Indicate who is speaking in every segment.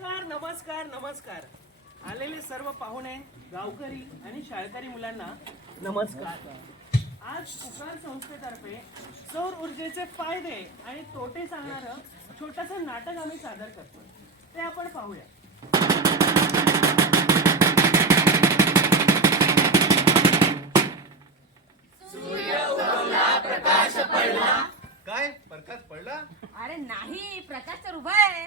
Speaker 1: नमस्कार नमस्कार नमस्कार. आलेले सर्व पाहुणे गावकरी आणि शाळकरी मुलांना नमस्कार. आज पुकार संस्थेतर्फे सौर ऊर्जेचे फायदे आणि तोटे सांगणारं छोटंसं नाटक आम्ही सादर करतो ते आपण पाहूया.
Speaker 2: काय? प्रकाश पडला?
Speaker 3: अरे नाही प्रकाश तर उभा आहे.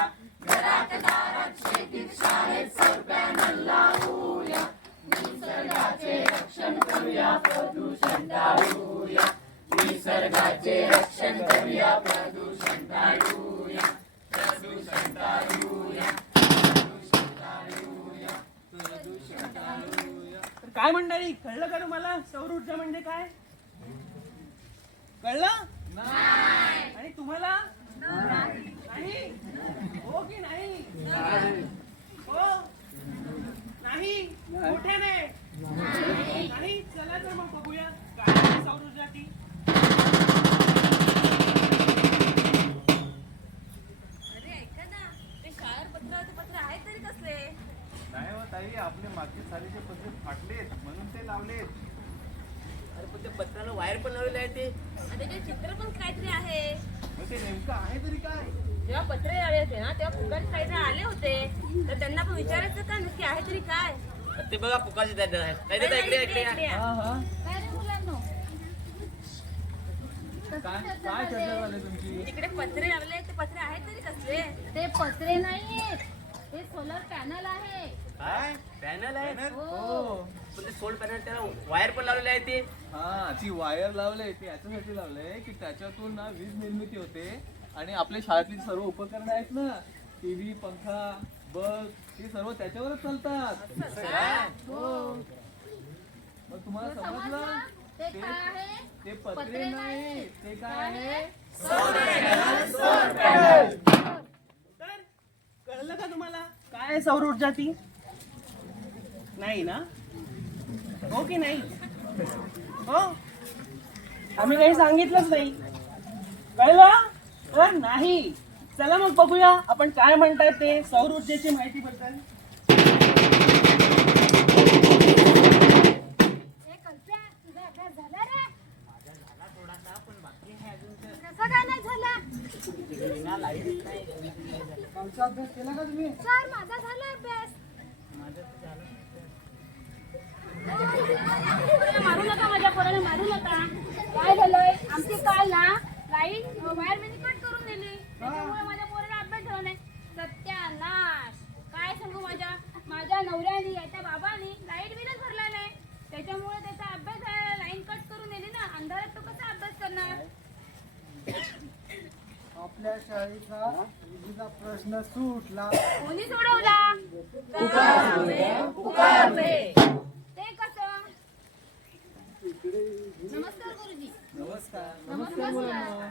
Speaker 1: काय मंडळी कळलं का तुम्हाला? सौर ऊर्जा म्हणजे काय? कळलं? नाही हो
Speaker 2: आपले मागचे सालीचे पत्रे फाटलेत म्हणून ते लावलेत.
Speaker 1: अरे पण ते पत्राला वायर पण लावलेले आहे ते.
Speaker 3: आणि त्याचे चित्र पण काहीतरी आहे.
Speaker 2: मग ते नेमकं आहे तरी काय?
Speaker 3: जेव्हा पत्रे लावले होते ना तेव्हा फुकट साईडला आले होते. तर त्यांना पण विचारायचं का नक्की आहे तरी काय?
Speaker 1: ते बघा पुकारचे दादा आहे
Speaker 3: नाही, नाही, इकडे, इकडे या.
Speaker 4: काय रे मुलांनो?
Speaker 2: काय काय चर्चा झाली तुमची?
Speaker 3: तिकडे पत्रे लावले ते पत्रे आहेत तरी कसले?
Speaker 4: ते पत्रे नाहीयेत. ते सोलर पॅनल आहे.
Speaker 1: काय? पॅनल आहे?
Speaker 2: Banner?
Speaker 4: हो.
Speaker 1: पण ते सोल पॅनल त्याला वायर पण लावलेले आहे ते.
Speaker 5: हा ती वायर लावलंय ती याच्यासाठी लावलंय की त्याच्यातून ना वीज निर्मिती होते. आणि आपल्या शाळेतली सर्व उपकरणं आहेत ना टीव्ही पंखा बल्ब हे सर्व त्याच्यावरच चालतात. हो. मग तुम्हाला समजलं?
Speaker 4: ते काय आहे?
Speaker 5: ते पत्रे नाही ते काय आहे?
Speaker 1: कळलं का तुम्हाला? काय सौर ऊर्जा ती? नाही ना? हो की नाही? हो? आम्ही काही सांगितलंच नाही. कळलं? तर नाही. चला मग बघूया आपण काय म्हणतात ते सौर ऊर्जेची माहिती बद्दल.
Speaker 4: झाला रे? तुझा झाला थोडासा पण बाकी आहे अजून
Speaker 6: आमचा अभ्यास केला का तुम्ही
Speaker 4: सर माझा झाला अभ्यास.
Speaker 3: मारू नका माझ्या पोराला मारू नका. काय झालंय? आमची काल ना लाईन वायर मी कट करून दिली त्याच्यामुळे माझ्या पोराला अभ्यास झाला नाही. सत्यानाश. काय सांगू माझ्या? माझ्या नवऱ्याने याच्या बाबाने लाइट बिलच भरला नाही. त्याच्यामुळे त्याचा अभ्यास झाला लाईन कट करून दिली ना अंधारात तो कसा अभ्यास करणार
Speaker 6: आपल्या शाळेचा विजेचा प्रश्न सुटला.
Speaker 3: कोणी सोडवला? ते कसं?
Speaker 4: नमस्कार गुरुजी.
Speaker 5: नमस्कार.
Speaker 4: नमस्कार.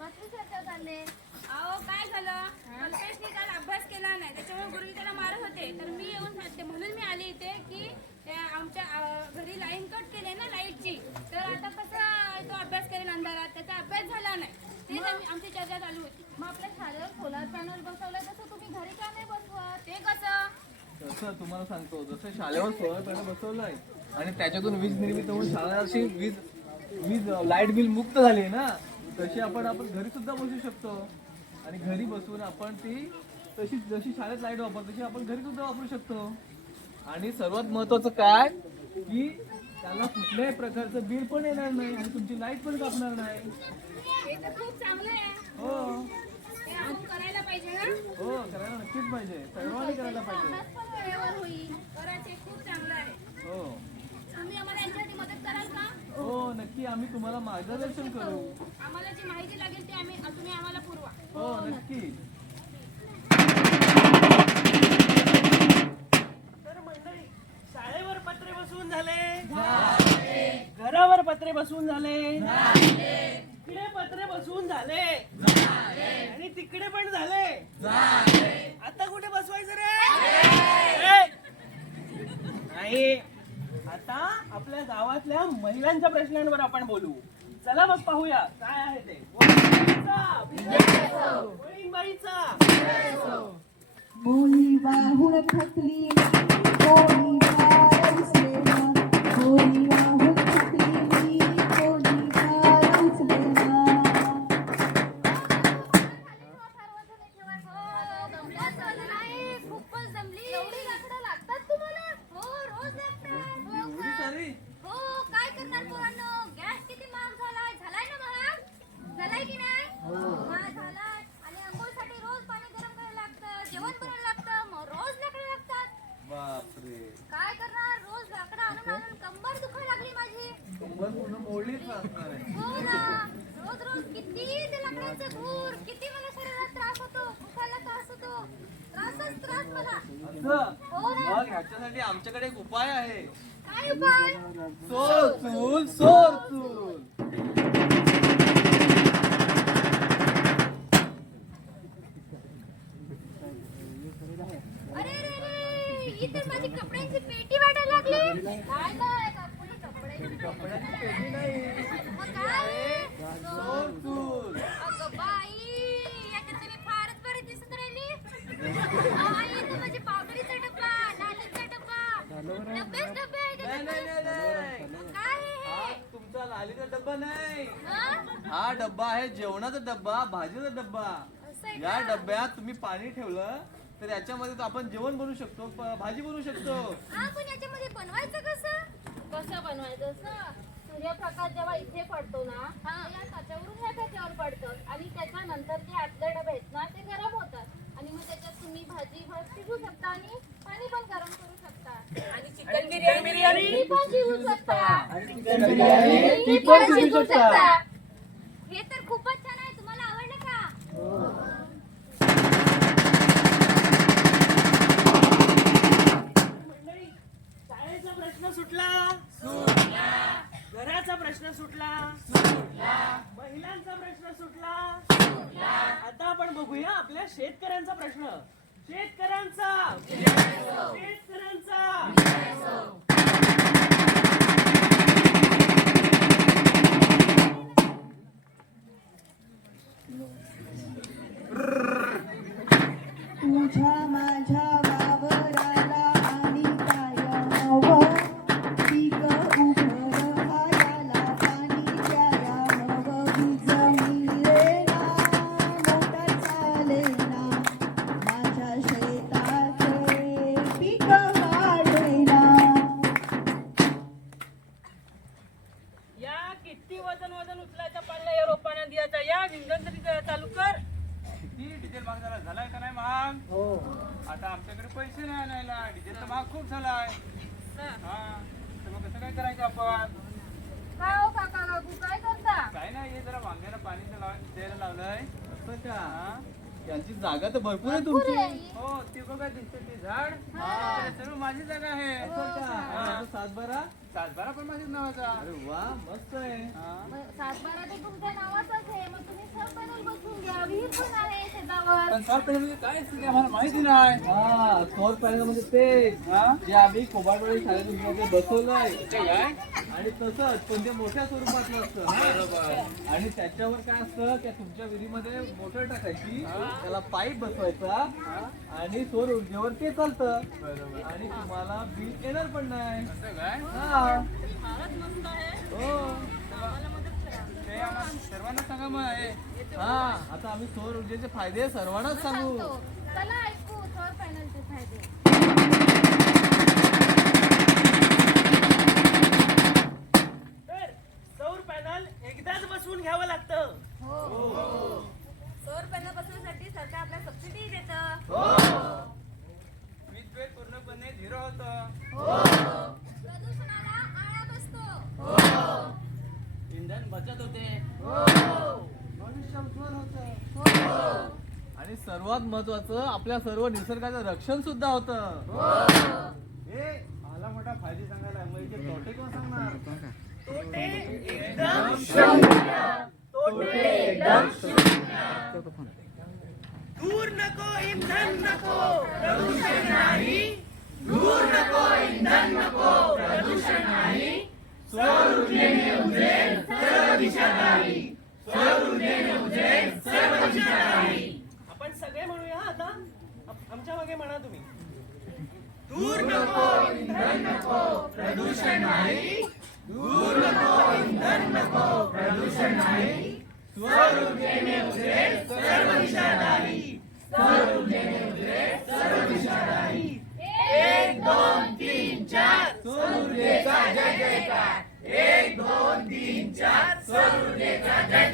Speaker 4: कसली चर्चा चालले.
Speaker 3: अहो काय झालं? कल्पेशने काल अभ्यास केला नाही. त्याच्यामुळे गुरुजी त्याला मारत होते. तर मी येऊन सांगते. म्हणून मी आली इथे की त्या आमच्या अं, घरी लाईन कट केली ना लाईटची. तर आता कसा तो अभ्यास करेल अंधारात? त्याचा अभ्यास झाला नाही. तेच आम्ही- आमची चर्चा चालू होती.
Speaker 4: मग आपल्या शाळेवर सोलार पॅनल तसं तुम्ही घरी का नाही
Speaker 3: ते कसं?
Speaker 5: तसं तुम्हाला सांगतो. जसं शाळेवर सोलर पॅनल बसवलंय आणि त्याच्यातून वीज निर्मिती होऊन शाळा अशी वीज वीज लाइट बिल मुक्त झाली ना तशी आपण आपण घरी सुद्धा बसू शकतो. आणि घरी बसून आपण ती तशी जशी शाळेत लाइट वापरतो तशी आपण घरी सुद्धा वापरू शकतो. आणि सर्वात महत्वाचं काय? की त्याला कुठल्याही प्रकारचं बिल पण येणार नाही आणि तुमची लाइट पण कापणार नाही.
Speaker 3: हो करायला पाहिजे
Speaker 5: हो करायला नक्कीच पाहिजे. सर्वांनी करायला पाहिजे. हो
Speaker 3: तुम्ही मदत कराल का?
Speaker 5: हो नक्की आम्ही तुम्हाला मार्गदर्शन करू.
Speaker 3: आम्हाला जी माहिती लागेल ती आम्ही तुम्ही आम्हाला पुरवा.
Speaker 5: हो नक्की. तर मंडळी शाळेवर पत्रे बसवून झाले.
Speaker 1: पत्रे बसून झाले. इकडे पत्रे बसून झाले. आणि तिकडे पण झाले. आता कुठे बसवायचं रे? नाही आता आपल्या गावातल्या महिलांच्या प्रश्नांवर आपण बोलू. चला मग पाहूया काय आहे ते. वळींबाईचा, वळींबाईचा.
Speaker 7: बोली वाहून थकली
Speaker 3: महाग झालाय की नाही हा झालाय आणि अंघोळीसाठी रोज पाणी गरम करायला लागतं जेवण बनायला लागतं मग रोज लाकडं लागतात.
Speaker 5: बापरे.
Speaker 3: काय करणार? रोज लाकडं आणून आणून कंबर दुखायला लागली माझी.
Speaker 5: कंबर पूर्ण मोडलीच असणार आहे.
Speaker 3: हो ना. रोज रोज किती ते लाकडांचं घूर किती मला शरीरात त्रास होतो दुखायला त्रास होतो. त्रासच त्रास मला.
Speaker 5: असं?
Speaker 3: हो ना.
Speaker 5: मग ह्याच्यासाठी आमच्याकडे एक उपाय आहे.
Speaker 3: काय उपाय?
Speaker 5: सोर चूल सोर चूल.
Speaker 3: पेटी वाटायला लागली? काय नाही काकुली कपड्यांची
Speaker 5: कपड्याची पेटी नाही.
Speaker 3: मग काय
Speaker 5: सोर चूल
Speaker 3: अगं बाई याच्यात तुम्ही फारच बरी दिसत राहिली. आई तो माझी पावडरीचा डब्बा लालीचा डब्बा. डब्बेच डब्बे आहे
Speaker 5: नाही
Speaker 3: त्याच्यात.
Speaker 5: नाही नाही नाही.
Speaker 3: मग काय आहे
Speaker 5: हा?
Speaker 3: हे?
Speaker 5: तुमचा लालीचा डब्बा नाही.
Speaker 3: हं?
Speaker 5: हा डब्बा आहे जेवणाचा डब्बा भाजीचा डब्बा.
Speaker 3: असं आहे
Speaker 5: या
Speaker 3: का?
Speaker 5: डब्यात तुम्ही पाणी ठेवलं तर याच्यामध्ये तर आपण जेवण बनवू शकतो भाजी बनवू शकतो.
Speaker 3: हा पण याच्यामध्ये बनवायचं कसं?
Speaker 4: कसं बनवायचं? सूर्यप्रकाश जेव्हा इथे पडतो ना या काच्यावरून या काच्यावर पडतं. आणि त्याच्यानंतर जे आतले डबे आहेत ना ते गरम होतात. आणि मग त्याच्यात तुम्ही भाजी भात शिजू शकता आणि पाणी पण गरम करू शकता. आणि चिकन बिर्याणी. ती पण शिजू शकता
Speaker 3: ती पण शिकू शकता.
Speaker 1: बघूया आपल्या शेतकऱ्यांचा प्रश्न. शेतकऱ्यांचा! शेतकऱ्यांचा!
Speaker 7: तुझ्या माझ्या
Speaker 1: किती वजन वजन उचलायच्या पाडल्या या रोपांना द्यायचा या इंधन तरी चालू कर.
Speaker 2: किती डिझेल महाग झाला झालाय का नाही महाग? आता आमच्याकडे पैसे नाही आणायला. डिझेल तर महाग खूप झालाय. हा. तर मग कसं काय करायचं आपण?
Speaker 4: काय हो काका काकू काय करता?
Speaker 2: काय नाही हे जरा वांग्याला पाणी लाव- द्यायला लावलंय. हा.
Speaker 5: यांची जागा तर भरपूर आहे तुमची.
Speaker 2: हो ते बघा दिसते ते झाड. ते सर्व माझी जागा आहे.
Speaker 5: का याचा सातबारा.
Speaker 2: सातबारा? पण माझ्याच नावाचा.
Speaker 5: अरे वा मस्त आहे.
Speaker 2: हा.
Speaker 4: मग सातबारा तर तुमच्या नावाचाच आहे. मग तुम्ही सब पॅनल बसून घ्या. विहीर पण आहे शेतावर.
Speaker 2: पण सर पहिले काय असतं ते आम्हाला माहिती नाही.
Speaker 5: हा पॅनल म्हणजे ते.
Speaker 2: हा?
Speaker 5: जे आम्ही कोबाडवाडी शाळेतून मध्ये बसवलंय.
Speaker 2: ते काय
Speaker 5: आणि तसंच पण ते मोठ्या स्वरूपातलं असतं ना. आणि त्याच्यावर काय असतं त्या तुमच्या विहिरीमध्ये मोटर टाकायची. त्याला पाईप बसवायचा आणि सौर ऊर्जेवर ते चालतं. आणि तुम्हाला बिल येणार पण नाही. हा. हो.
Speaker 2: ते आम्हाला सर्वांना सांगा मग हे.
Speaker 5: हा आता आम्ही सौर ऊर्जेचे फायदे सर्वांनाच सांगू.
Speaker 4: चला ऐकू सौर पॅनलचे फायदे.
Speaker 1: बचत होते.
Speaker 5: मनुष्य उज्ज्वल होतं. आणि सर्वात महत्वाचं आपल्या सर्व निसर्गाचं रक्षण सुद्धा होतं.
Speaker 2: हे. मला मोठा फायदे सांगायला मग इथे तोटे कोण सांगणार?
Speaker 1: तोटे एकदम शून्य. तोटे एकदम शून्य. दूर नको इंधन नको. प्रदूषण नाही. दूर नको इंधन नको. प्रदूषण नाही सौर ऊर्जेने उजेड सर्व दिशा नाही सौर ऊर्जेने उजेड सर्व दिशा नाही आपण सगळे म्हणूया हा आता आप- आमच्या मागे म्हणा तुम्ही दूर नको इंधन नको प्रदूषण नाही. दूर नको इंधन नको प्रदूषण नाही. सौर ऊर्जेने उजेड सर्व दिशा नाही सौर ऊर्जेने उजेड सर्व दिशा नाही एक दोन तीन चार सौर जय जयकार. एक दोन तीन चार सौर जय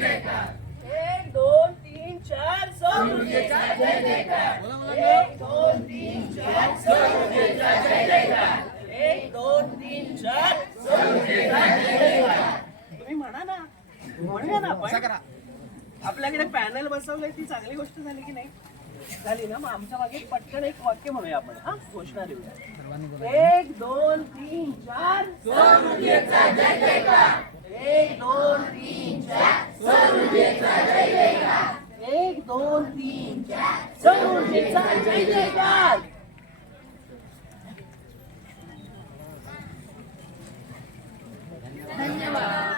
Speaker 1: बसवलंय ती चांगली गोष्ट झाली की नाही? झाली ना? मग आमच्या मागे पटकन एक वाक्य म्हणूया आपण हा? घोषणा देऊया. एक दोन तीन चार. एक दोन तीन चार. एक दोन तीन चार. जय जयकार. धन्यवाद.